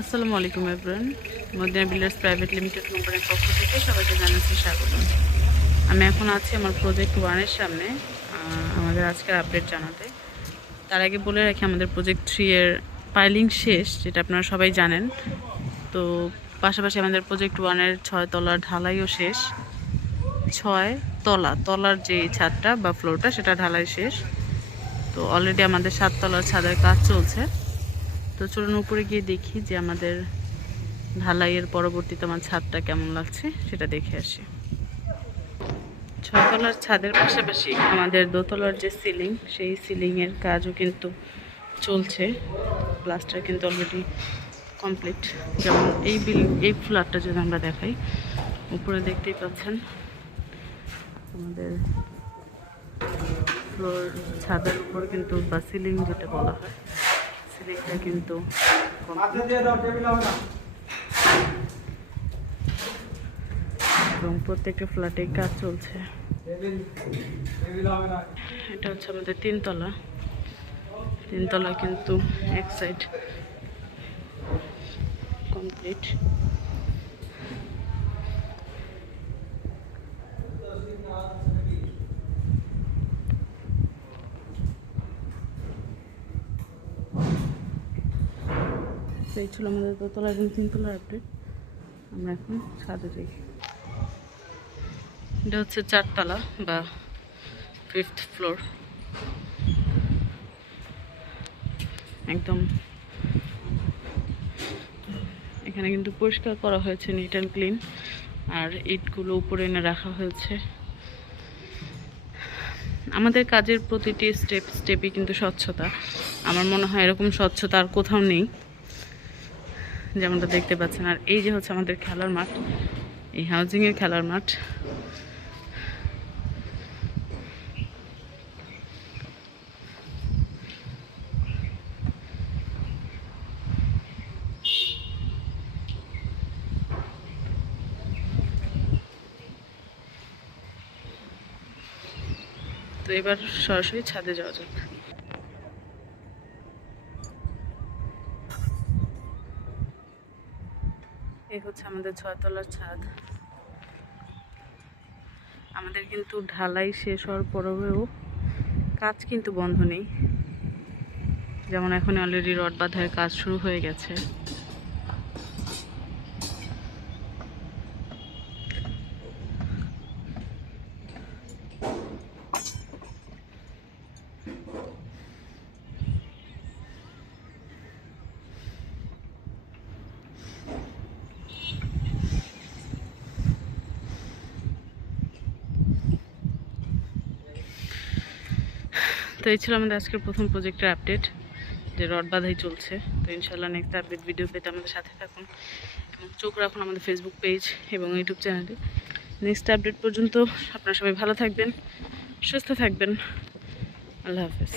আসসালামু আলাইকুম everyone. Madina builders private limited কোম্পানির পক্ষ থেকে সবাইকে জানাচ্ছি স্বাগত। আমি এখন আছি আমার প্রজেক্ট 1 এর সামনে আমাদের আজকের আপডেট জানাতে। তার আগে বলে রাখি, আমাদের প্রজেক্ট 3 এর পাইলিং শেষ, যেটা আপনারা সবাই জানেন। তো পাশাপাশি আমাদের প্রজেক্ট 1 এর 6 তলার ঢালাইও শেষ। 6 তলার যে ছাদটা বা ফ্লোরটা, সেটা ঢালাই শেষ। তো অলরেডি আমাদের 7 তলার ছাদের কাজ চলছে। তো চলুন উপরে গিয়ে দেখি যে আমাদের ঢালাইয়ের পরবর্তীতে আমার ছাদটা কেমন লাগছে সেটা দেখে আসি। 6 তলার ছাদের পাশাপাশি আমাদের দোতলার যে সিলিং, সেই সিলিংয়ের কাজও কিন্তু চলছে। প্লাস্টার কিন্তু অলরেডি কমপ্লিট। যেমন এই ফ্ল্যাটটা যদি আমরা দেখাই, উপরে দেখতেই পাচ্ছেন আমাদের ফ্লোর, ছাদের উপর কিন্তু বা সিলিং যেটা বলা হয়, সিলিংটা কিন্তু এবং প্রত্যেকটা ফ্ল্যাটে কাজ চলছে। এটা হচ্ছে আমাদের 3 তলা কিন্তু এক সাইড কমপ্লিট। এই ছিল আমাদের দোতলা এবং 3 তলার আপডেট। আমরা এখন ছাদে যাই। এটা হচ্ছে 4 তলা বা 5th ফ্লোর। একদম এখানে কিন্তু পরিষ্কার করা হয়েছে, নিট অ্যান্ড ক্লিন। আর ইটগুলো উপরে এনে রাখা হয়েছে। আমাদের কাজের প্রতিটি স্টেপই কিন্তু স্বচ্ছতা। আমার মনে হয় এরকম স্বচ্ছতা আর কোথাও নেই, যেমনটা দেখতে পাচ্ছেন। আর এই যে হচ্ছে আমাদের খেলার মাঠ, এই হাউজিংয়ের খেলার মাঠ। তো এবার সরাসরি ছাদে যাওয়া যাক। এই হচ্ছে আমাদের 6 তলার ছাদ। আমাদের কিন্তু ঢালাই শেষ হওয়ার পরেও কাজ কিন্তু বন্ধ নেই। যেমন এখন অলরেডি রড বাঁধার কাজ শুরু হয়ে গেছে। তো এই ছিল আমাদের আজকের প্রথম প্রজেক্টের আপডেট, যে রড বাঁধাই চলছে। তো ইনশাল্লাহ নেক্সট আপডেট ভিডিও পেতে আমাদের সাথে থাকুন এবং চোখ রাখুন আমাদের ফেসবুক পেজ এবং ইউটিউব চ্যানেলে। নেক্সট আপডেট পর্যন্ত আপনারা সবাই ভালো থাকবেন, সুস্থ থাকবেন। আল্লাহ হাফেজ।